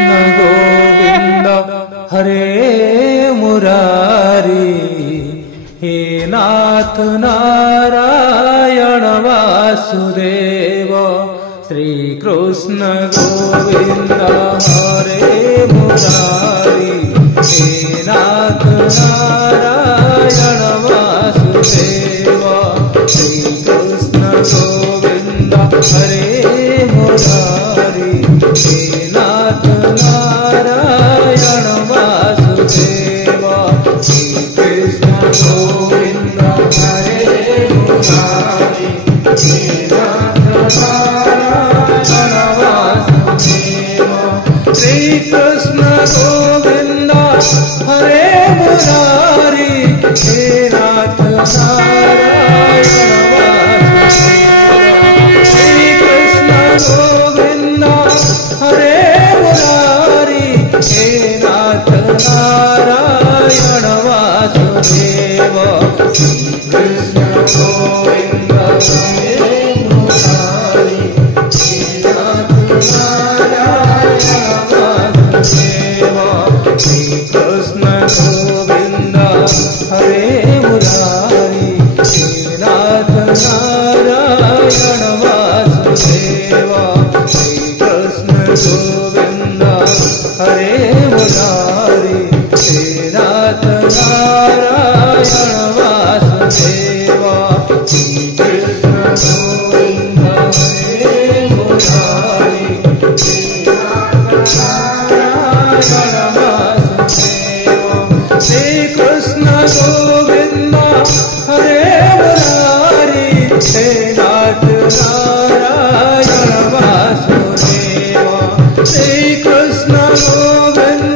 Krishna Govind हरे Murari, हे नाथ Narayan Vasudev. Shri Krishna Govind हरे Murari, हे नाथ Narayan Vasudev. Shri Krishna Govind हरे Murari, हे नाथ Narayan Vasudev. Shri Krishna Govind हरे Murari, हे नाथ Narayan Vasudev. Shri Krishna Govind हरे Murari, हे नाथ Narayan Vasudev. Shri Krishna Govind हरे Murari, हे नाथ Narayan Vasudev. Shri Krishna Govind हरे Murari, हे नाथ Narayan Vasudev. Shri Krishna Govind हरे Murari, हे नाथ Narayan Vasudev. Shri Krishna Govind हरे Murari, हे नाथ Narayan Vasudev. Shri Krishna Govind हरे Murari, हे नाथ Narayan Vasudev. Shri Krishna Govind हरे Murari, हे नाथ Narayan Vasudev. Shri Krishna Govind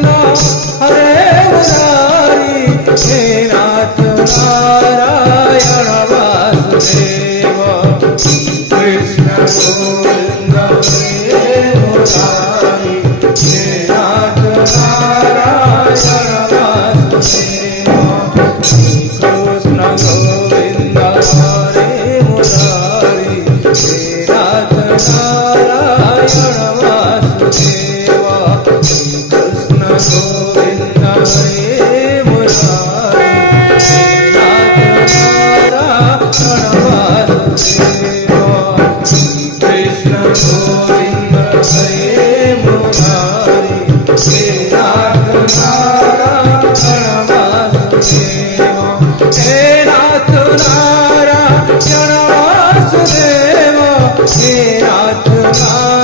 हरे Murari, हे नाथ Narayan Vasudev. Shri Krishna Govind हरे Murari, हे नाथ Narayan Vasudev. Shri Krishna Govind हरे Murari, हे नाथ Narayan Vasudev. Shri Krishna Govind हरे Murari, हे नाथ Narayan Vasudev. Shri Krishna Govind हरे Murari, हे नाथ Narayan Vasudev. हे नाथ Narayan Vasudev, हे नाथ Narayan